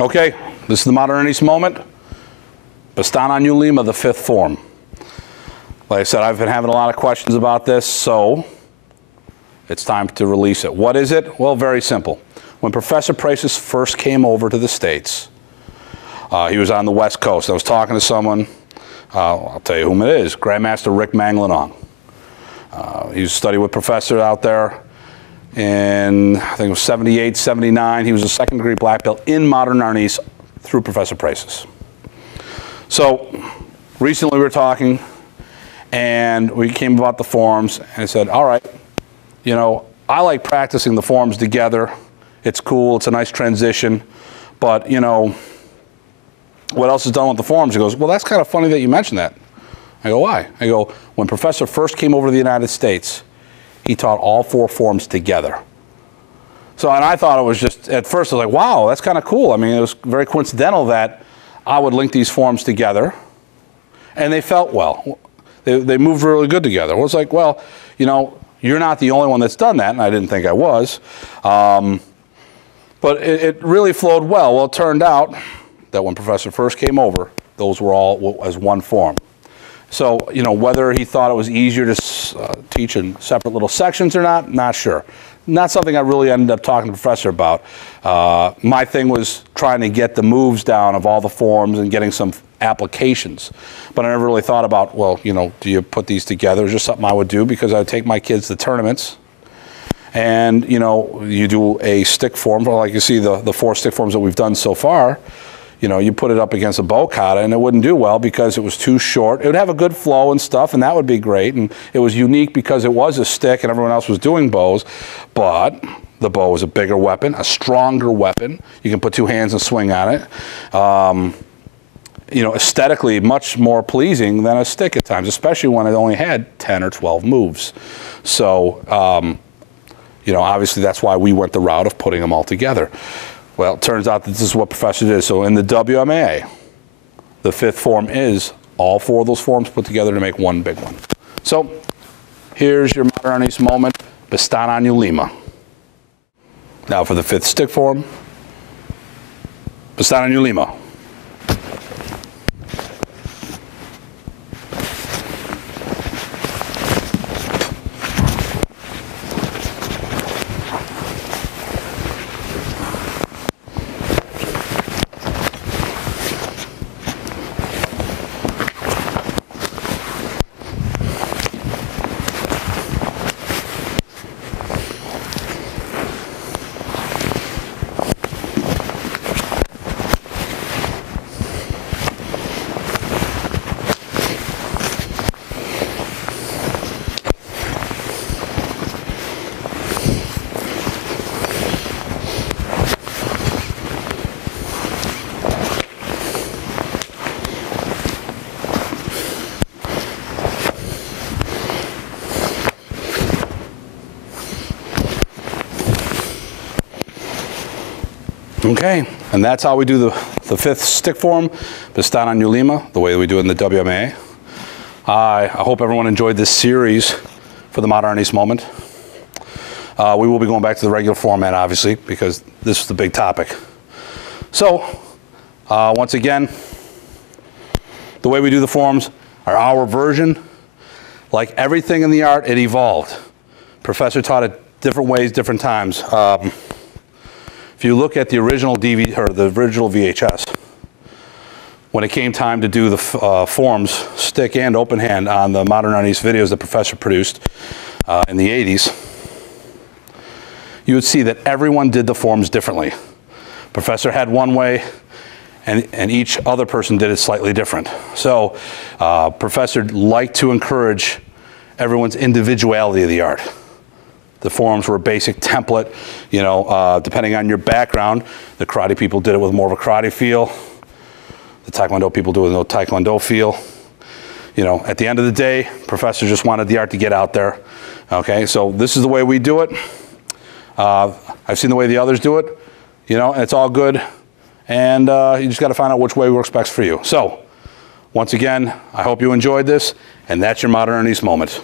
Okay, this is the modern Arnis moment. Baston Anyo Lima, the fifth form. Like I said, I've been having a lot of questions about this, so it's time to release it. What is it? Well, very simple. When Professor Prices first came over to the States, he was on the West Coast. I was talking to someone, I'll tell you whom it is, Grandmaster Rick Manglinong. He was studying with Professor out there. In, I think it was 78, 79, he was a second degree black belt in modern Arnis through Professor Prices. So recently we were talking and we came about the forms and I said, all right, you know, I like practicing the forms together. It's cool, it's a nice transition, but you know, what else is done with the forms? He goes, well, that's kind of funny that you mentioned that. I go, why? I go, when Professor first came over to the United States, he taught all four forms together. So, and I thought it was just, at first I was like, wow, that's kind of cool. I mean, it was very coincidental that I would link these forms together, and they felt well. They moved really good together. It was like, well, you know, you're not the only one that's done that, and I didn't think I was. But it really flowed well. Well, it turned out that when Professor first came over, those were all as one form. So, you know, whether he thought it was easier to teach in separate little sections or not sure. Not something I really ended up talking to the professor about. My thing was trying to get the moves down of all the forms and getting some applications. But I never really thought about, well, you know, do you put these together? It was just something I would do because I would take my kids to tournaments. And, you know, you do a stick form, like you see the four stick forms that we've done so far. You know, you put it up against a bow kata and it wouldn't do well because it was too short. It would have a good flow and stuff, and that would be great. And it was unique because it was a stick and everyone else was doing bows. But the bow was a bigger weapon, a stronger weapon. You can put two hands and swing on it. You know, aesthetically much more pleasing than a stick at times, especially when it only had 10 or 12 moves. So, you know, obviously that's why we went the route of putting them all together. Well, it turns out that this is what Professor did. So in the WMAA, the fifth form is all four of those forms put together to make one big one. So here's your modern Arnis moment, Baston Anyo Lima. Now for the fifth stick form, Baston Anyo Lima. Okay, and that's how we do the fifth stick form, Baston Anyo Lima, the way that we do it in the WMA. I hope everyone enjoyed this series for the modern Arnis moment. We will be going back to the regular format, obviously, because this is the big topic. So, once again, the way we do the forms are our version. Like everything in the art, it evolved. Professor taught it different ways, different times. If you look at the original DVD or the original VHS, when it came time to do the forms, stick and open hand, on the modern Arnis videos that Professor produced in the 80s, you would see that everyone did the forms differently. Professor had one way, and each other person did it slightly different. So Professor liked to encourage everyone's individuality of the art. The forms were a basic template, you know, depending on your background. The karate people did it with more of a karate feel. The taekwondo people do it with no taekwondo feel. You know, at the end of the day, Professor just wanted the art to get out there. Okay, so this is the way we do it. I've seen the way the others do it, you know, and it's all good. And you just got to find out which way works best for you. So, once again, I hope you enjoyed this, and that's your Modern Arnis moment.